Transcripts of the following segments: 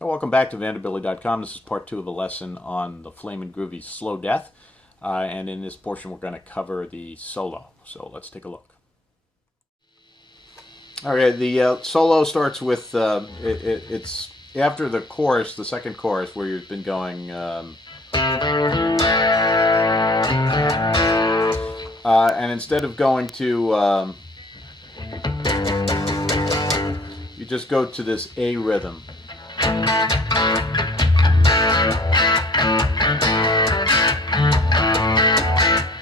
Welcome back to Vanderbilly.com. This is part 2 of a lesson on the Flamin Groovies Slow Death. And in this portion, we're going to cover the solo. So let's take a look. Okay, the solo starts with, it's after the chorus, the second chorus, where you've been going, and instead of going to, you just go to this A rhythm.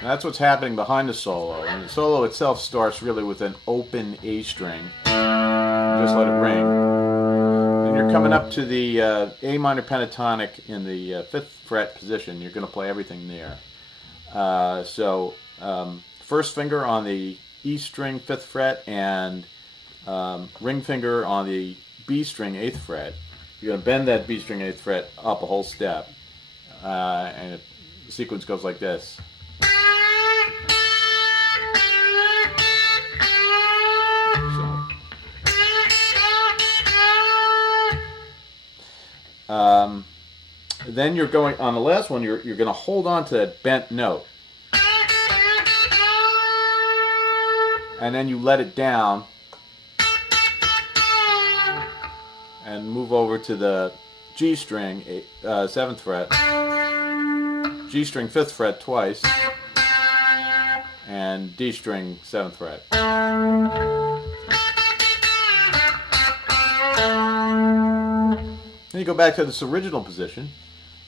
That's what's happening behind the solo. And the solo itself starts really with an open A string. Just let it ring. Then you're coming up to the A minor pentatonic in the 5th fret position. You're going to play everything there. First finger on the E string 5th fret and ring finger on the B string 8th fret. You're going to bend that B string 8th fret up a whole step. And the sequence goes like this. Then you're going, on the last one, you're going to hold on to that bent note. And then you let it down and move over to the G string, 7th fret, G string 5th fret twice, and D string 7th fret. Then you go back to this original position.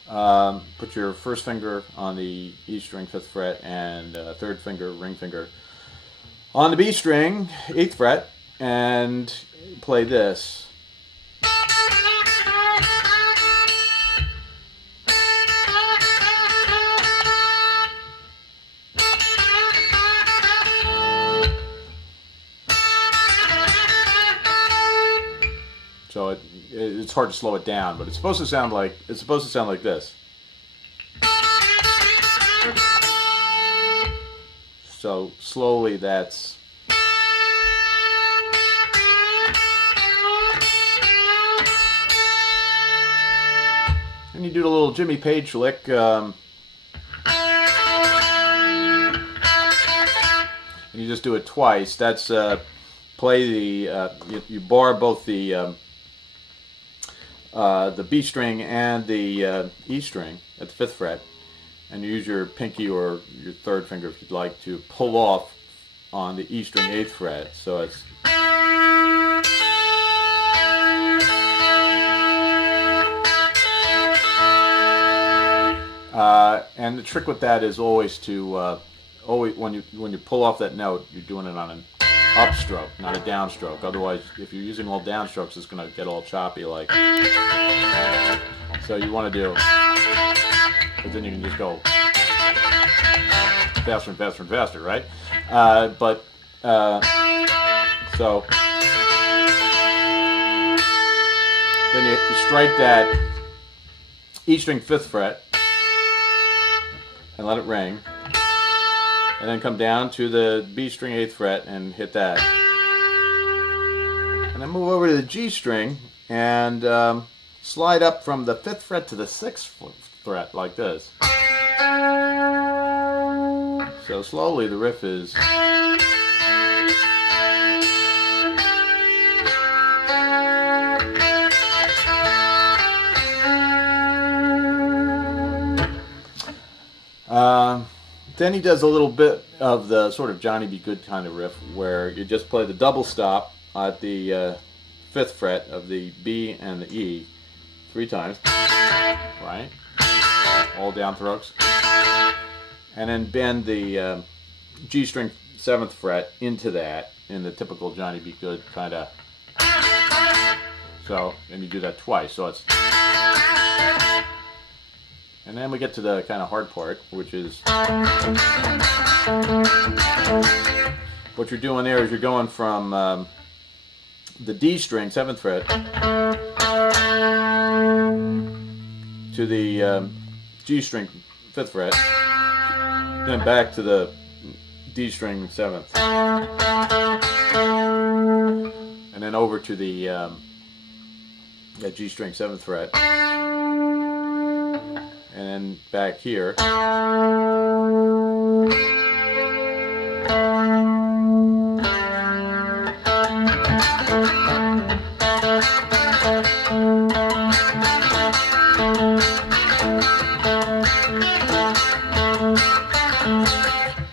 Put your first finger on the E string 5th fret and third finger, ring finger, on the B string 8th fret, and play this. So it's hard to slow it down, but it's supposed to sound like this. So slowly, that's. And you do the little Jimmy Page lick. And you just do it twice. That's play the you bar both the B string and the E string at the 5th fret, and you use your pinky or your third finger, if you'd like, to pull off on the E string 8th fret. So it's. And the trick with that is always to always when you pull off that note, you're doing it on an upstroke, not a downstroke. Otherwise, if you're using all downstrokes, it's going to get all choppy like. So you want to do, because then you can just go faster and faster and faster, right? So then you strike that E string 5th fret and let it ring. And then come down to the B string 8th fret and hit that. And then move over to the G string and slide up from the 5th fret to the 6th fret like this. So slowly the riff is. Then he does a little bit of the sort of Johnny B. Good kind of riff, where you just play the double stop at the 5th fret of the B and the E 3 times, right? All downstrokes, and then bend the G string 7th fret into that in the typical Johnny B. Good kind of. So, and you do that twice. So it's. And then we get to the kind of hard part, which is what you're doing there is you're going from the D string 7th fret to the G string 5th fret, then back to the D string 7th, and then over to the that G string 7th fret, and then back here.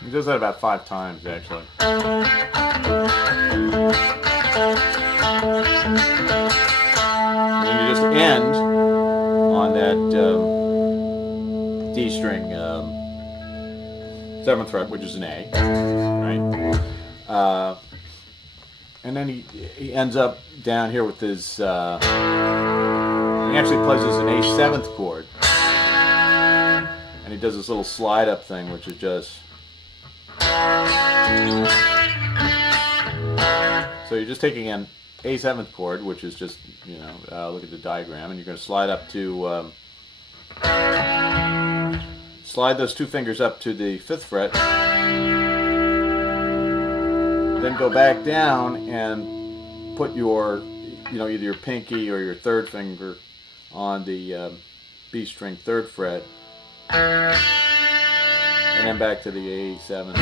He does that about 5 times actually. And then you just end on that D string 7th fret, which is an A, right? And then he ends up down here with his, he actually plays as an A7th chord. And he does this little slide up thing, which is just, so you're just taking an A7th chord, which is just, you know, look at the diagram, and you're going to slide up to, slide those 2 fingers up to the 5th fret, then go back down and put your, you know, either your pinky or your 3rd finger on the B string 3rd fret, and then back to the A7.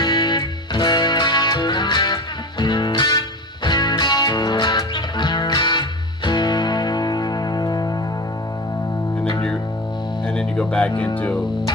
And then you go back into